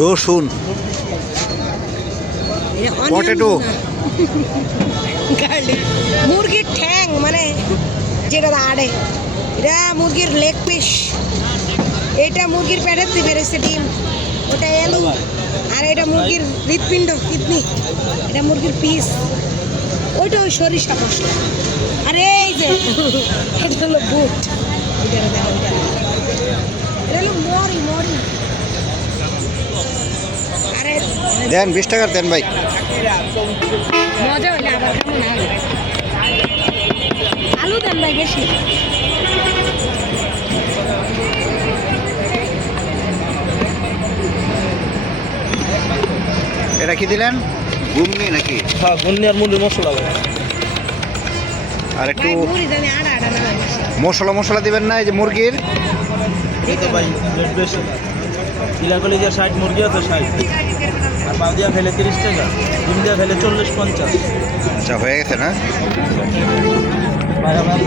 রসুন, potato, garlic, মুরগির ঠ্যাং মানে যেটা আড়ে, এটা মুরগির লেগ পিস, এটা মুরগির পেটের থেকে বেরোচ্ছে ডিম, ওটা আলু, আর এটা মুরগির হৃৎপিণ্ড কিডনি, এটা মুরগির পিস, ওইটা ওই সরিষা মশলা, আর এই যে এটা হলো বুট, এটা হলো মরি মরি। আরে দেন 20 টাকার দেন ভাই। মজা হলে আবার কেমন আলু, আলু দেন ভাই বেশি। এটা কি দিলেন? ঘুগনি নাকি? হ্যাঁ, গুন্নি আর মুড়ির মশলা ভাই। আর একটু ভাই মুড়ি জানি আড়া আড়া না হয়। মশলা মশলা দিবেন না, এই যে মুরগির। এই তো ভাই রেট বেশি। ইলাকলি যে 60 মুরগি আছে 60, আর বাদ দিয়া খেলে 30 টাকা, ডিম দিয়া খেলে 40-50। আচ্ছা, হয়ে গেছে না? ভাই আমার